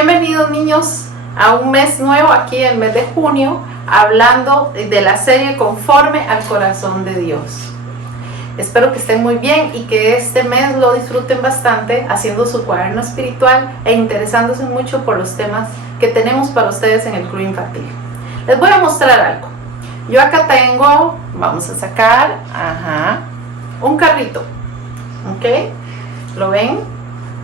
Bienvenidos niños a un mes nuevo aquí, el mes de junio, hablando de la serie Conforme al Corazón de Dios. Espero que estén muy bien y que este mes lo disfruten bastante haciendo su cuaderno espiritual e interesándose mucho por los temas que tenemos para ustedes en el club infantil. Les voy a mostrar algo. Yo acá tengo, vamos a sacar, un carrito, ¿ok? ¿Lo ven?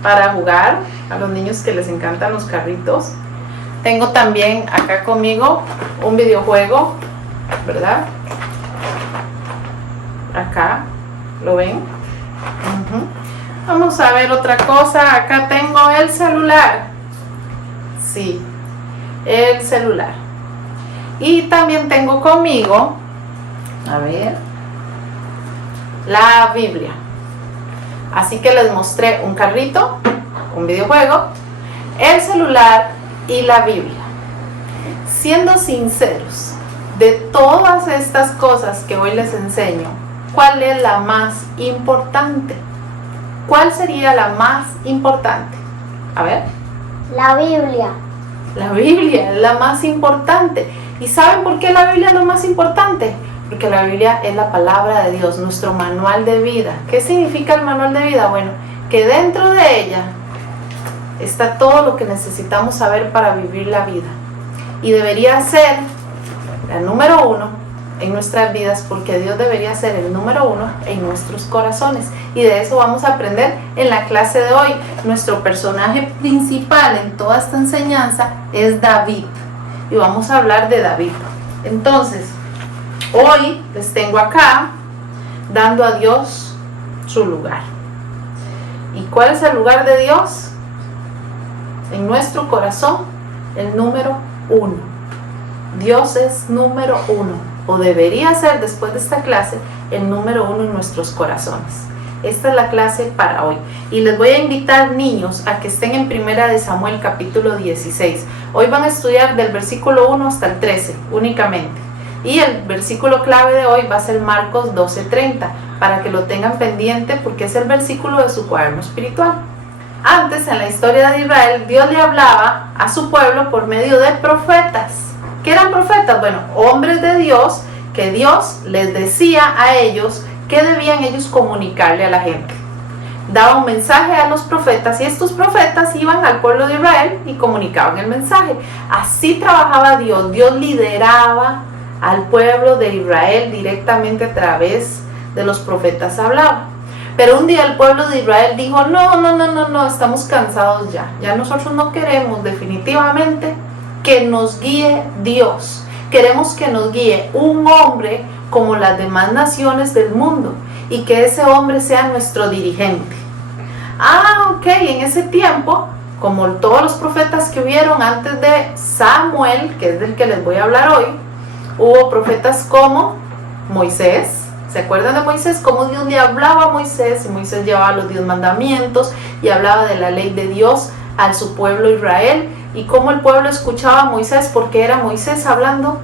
Para jugar a los niños que les encantan los carritos. Tengo también acá conmigo un videojuego, ¿verdad? Acá, ¿lo ven? Vamos a ver otra cosa. Acá tengo el celular. Sí, el celular. Y también tengo conmigo, a ver, la Biblia. Así que les mostré un carrito, un videojuego, el celular y la Biblia. Siendo sinceros, de todas estas cosas que hoy les enseño, ¿cuál es la más importante? ¿Cuál sería la más importante? A ver. La Biblia. La Biblia es la más importante. ¿Y saben por qué la Biblia es lo más importante? Porque la Biblia es la palabra de Dios, nuestro manual de vida. ¿Qué significa el manual de vida? Bueno, que dentro de ella está todo lo que necesitamos saber para vivir la vida. Y debería ser la número uno en nuestras vidas, porque Dios debería ser el número uno en nuestros corazones. Y de eso vamos a aprender en la clase de hoy. Nuestro personaje principal en toda esta enseñanza es David. Y vamos a hablar de David. Entonces, hoy les tengo acá dando a Dios su lugar. ¿Y cuál es el lugar de Dios? En nuestro corazón, el número uno. Dios es número uno, o debería ser después de esta clase, el número uno en nuestros corazones. Esta es la clase para hoy. Y les voy a invitar, niños, a que estén en Primera de Samuel capítulo 16. Hoy van a estudiar del versículo 1 hasta el 13 únicamente. Y el versículo clave de hoy va a ser Marcos 12:30, para que lo tengan pendiente porque es el versículo de su cuaderno espiritual. Antes, en la historia de Israel, Dios le hablaba a su pueblo por medio de profetas. ¿Qué eran profetas? Bueno, hombres de Dios, que Dios les decía a ellos qué debían ellos comunicarle a la gente. Daba un mensaje a los profetas y estos profetas iban al pueblo de Israel y comunicaban el mensaje. Así trabajaba Dios. Dios lideraba al pueblo de Israel directamente a través de los profetas hablaba. Pero un día el pueblo de Israel dijo, no, estamos cansados ya nosotros no queremos definitivamente que nos guíe Dios, queremos que nos guíe un hombre como las demás naciones del mundo y que ese hombre sea nuestro dirigente. Ok, en ese tiempo, como todos los profetas que hubieron antes de Samuel, que es del que les voy a hablar hoy, hubo profetas como Moisés. ¿Se acuerdan de Moisés? Como Dios le hablaba a Moisés, y Moisés llevaba los 10 mandamientos y hablaba de la ley de Dios a su pueblo Israel, y cómo el pueblo escuchaba a Moisés, porque era Moisés hablando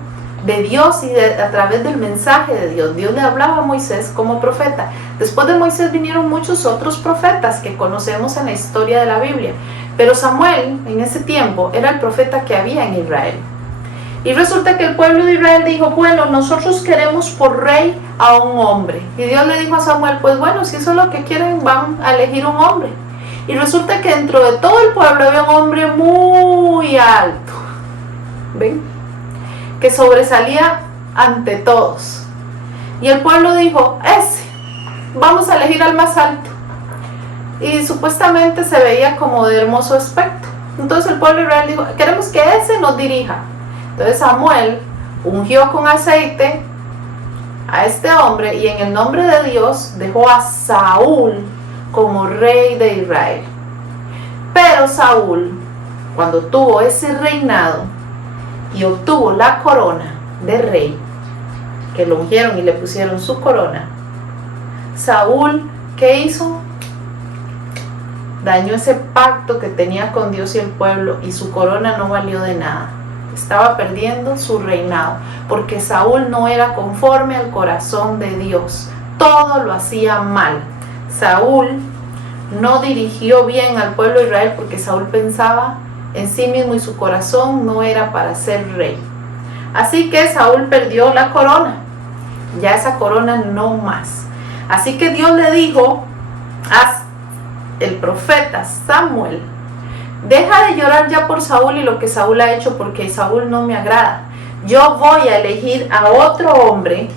de Dios y a través del mensaje de Dios. Dios le hablaba a Moisés como profeta. Después de Moisés vinieron muchos otros profetas que conocemos en la historia de la Biblia, pero Samuel en ese tiempo era el profeta que había en Israel. Y resulta que el pueblo de Israel dijo, bueno, nosotros queremos por rey a un hombre. Y Dios le dijo a Samuel, pues bueno, si eso es lo que quieren, van a elegir un hombre. Y resulta que dentro de todo el pueblo había un hombre muy alto, ¿ven? Que sobresalía ante todos. Y el pueblo dijo, vamos a elegir al más alto. Y supuestamente se veía como de hermoso aspecto. Entonces el pueblo de Israel dijo, queremos que ese nos dirija. Entonces Samuel ungió con aceite a este hombre y en el nombre de Dios dejó a Saúl como rey de Israel. Pero Saúl, cuando tuvo ese reinado y obtuvo la corona de rey, que lo ungieron y le pusieron su corona, Saúl, ¿qué hizo? Dañó ese pacto que tenía con Dios y el pueblo y su corona no valió de nada. Estaba perdiendo su reinado porque Saúl no era conforme al corazón de Dios. Todo lo hacía mal. Saúl no dirigió bien al pueblo de Israel porque Saúl pensaba en sí mismo y su corazón no era para ser rey. Así que Saúl perdió la corona, ya esa corona no más. Así que Dios le dijo a el profeta Samuel: deja de llorar ya por Saúl y lo que Saúl ha hecho, porque Saúl no me agrada. Yo voy a elegir a otro hombre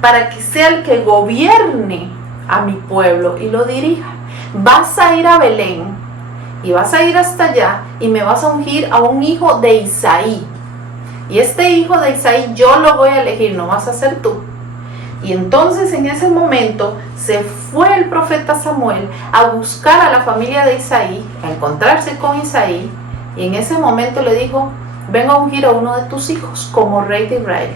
para que sea el que gobierne a mi pueblo y lo dirija. Vas a ir a Belén y vas a ir hasta allá y me vas a ungir a un hijo de Isaí. Y este hijo de Isaí yo lo voy a elegir, no vas a ser tú. Y entonces en ese momento se fue el profeta Samuel a buscar a la familia de Isaí, a encontrarse con Isaí, y en ese momento le dijo: vengo a ungir a uno de tus hijos como rey de Israel.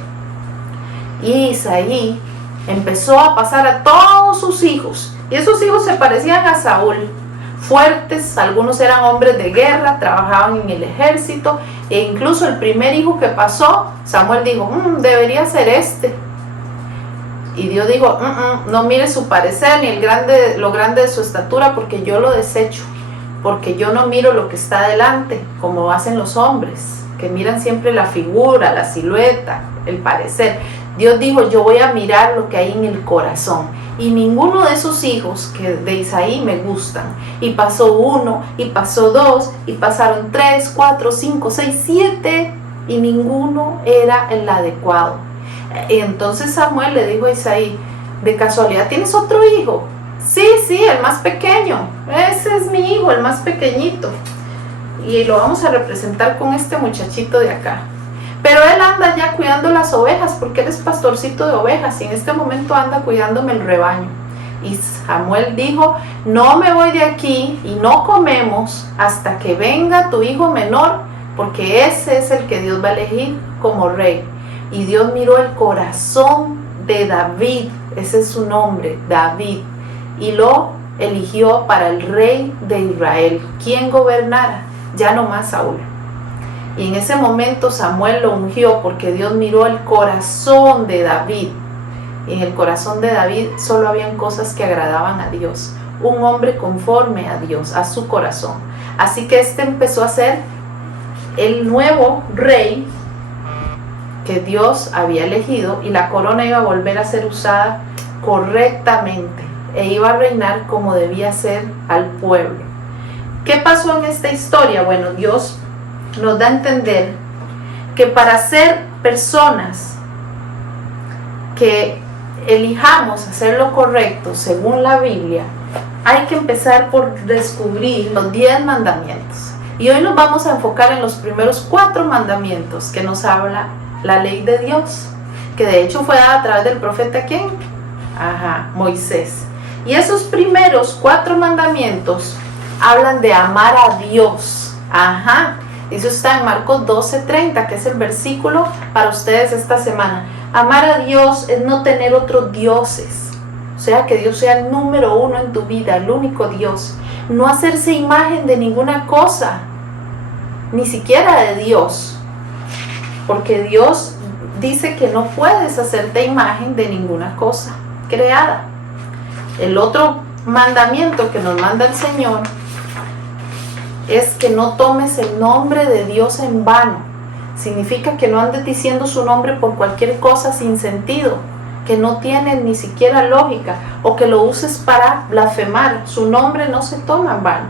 Y Isaí empezó a pasar a todos sus hijos, y esos hijos se parecían a Saúl, fuertes, algunos eran hombres de guerra, trabajaban en el ejército, e incluso el primer hijo que pasó, Samuel dijo: debería ser este. Y Dios dijo: no mire su parecer ni lo grande de su estatura, porque yo lo desecho, porque yo no miro lo que está delante, como hacen los hombres, que miran siempre la figura, la silueta, el parecer. Dios dijo: yo voy a mirar lo que hay en el corazón. Y ninguno de esos hijos que de Isaí me gustan. Y pasó uno, y pasó dos, y pasaron 3, 4, 5, 6, 7, y ninguno era el adecuado. Y entonces Samuel le dijo a Isaí: ¿de casualidad tienes otro hijo? Sí, el más pequeño. Ese es mi hijo, el más pequeñito. Y lo vamos a representar con este muchachito de acá. Pero él anda ya cuidando las ovejas, porque él es pastorcito de ovejas, y en este momento anda cuidándome el rebaño. Y Samuel dijo: no me voy de aquí y no comemos hasta que venga tu hijo menor, porque ese es el que Dios va a elegir como rey. Y Dios miró el corazón de David, ese es su nombre, David, y lo eligió para el rey de Israel, quien gobernara, ya no más Saúl. Y en ese momento Samuel lo ungió, porque Dios miró el corazón de David. Y en el corazón de David solo habían cosas que agradaban a Dios, un hombre conforme a Dios, a su corazón. Así que este empezó a ser el nuevo rey que Dios había elegido, y la corona iba a volver a ser usada correctamente e iba a reinar como debía ser al pueblo. ¿Qué pasó en esta historia? Bueno, Dios nos da a entender que para ser personas que elijamos hacer lo correcto según la Biblia, hay que empezar por descubrir los 10 mandamientos. Y hoy nos vamos a enfocar en los primeros 4 mandamientos que nos habla la ley de Dios, que de hecho fue dada a través del profeta ¿quién? Moisés. Y esos primeros 4 mandamientos hablan de amar a Dios. Eso está en Marcos 12:30, que es el versículo para ustedes esta semana. Amar a Dios es no tener otros dioses, o sea, que Dios sea el número 1 en tu vida, el único Dios. No hacerse imagen de ninguna cosa, ni siquiera de Dios, porque Dios dice que no puedes hacerte imagen de ninguna cosa creada. El otro mandamiento que nos manda el Señor es que no tomes el nombre de Dios en vano. Significa que no andes diciendo su nombre por cualquier cosa sin sentido, que no tiene ni siquiera lógica, o que lo uses para blasfemar. Su nombre no se toma en vano.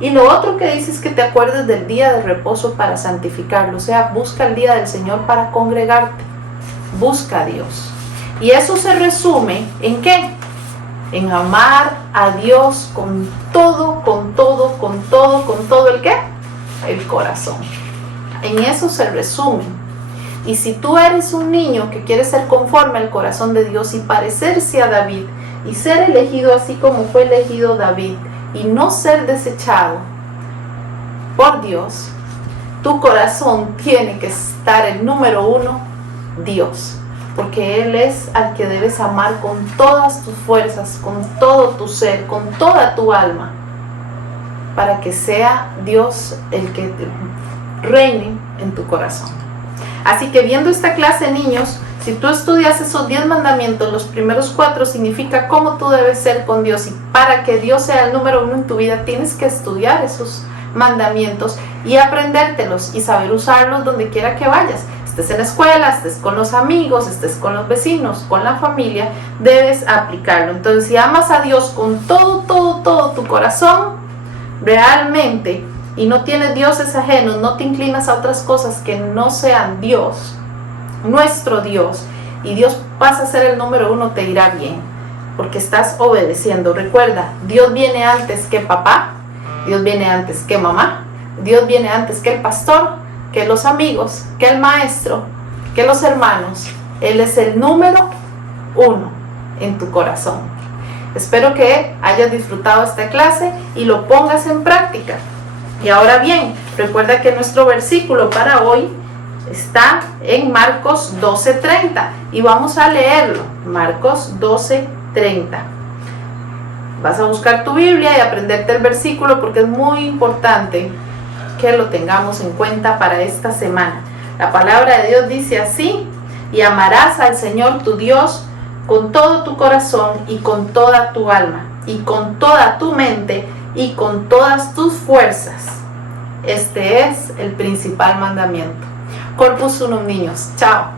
Y lo otro que dice es que te acuerdes del día de reposo para santificarlo, o sea, busca el día del Señor para congregarte, busca a Dios. Y eso se resume ¿en qué? En amar a Dios con todo el ¿qué? El corazón. En eso se resume. Y si tú eres un niño que quiere ser conforme al corazón de Dios y parecerse a David, y ser elegido así como fue elegido David, y no ser desechado por Dios, tu corazón tiene que estar el número 1, Dios, porque Él es al que debes amar con todas tus fuerzas, con todo tu ser, con toda tu alma, para que sea Dios el que reine en tu corazón. Así que viendo esta clase, niños, si tú estudias esos 10 mandamientos, los primeros 4 significa cómo tú debes ser con Dios, y para que Dios sea el número 1 en tu vida tienes que estudiar esos mandamientos y aprendértelos y saber usarlos donde quiera que vayas. Estés en la escuela, estés con los amigos, estés con los vecinos, con la familia, debes aplicarlo. Entonces, si amas a Dios con todo tu corazón, realmente, y no tienes dioses ajenos, no te inclinas a otras cosas que no sean Dios, nuestro Dios, y Dios pasa a ser el número uno, te irá bien, porque estás obedeciendo. Recuerda, Dios viene antes que papá, Dios viene antes que mamá, Dios viene antes que el pastor, que los amigos, que el maestro, que los hermanos. Él es el número uno en tu corazón. Espero que hayas disfrutado esta clase y lo pongas en práctica. Y ahora bien, recuerda que nuestro versículo para hoy está en Marcos 12:30 y vamos a leerlo. Marcos 12:30. Vas a buscar tu Biblia y aprenderte el versículo porque es muy importante que lo tengamos en cuenta para esta semana. La palabra de Dios dice así: y amarás al Señor tu Dios con todo tu corazón y con toda tu alma y con toda tu mente y con todas tus fuerzas. Este es el principal mandamiento. Corpus Unum, niños. Chao.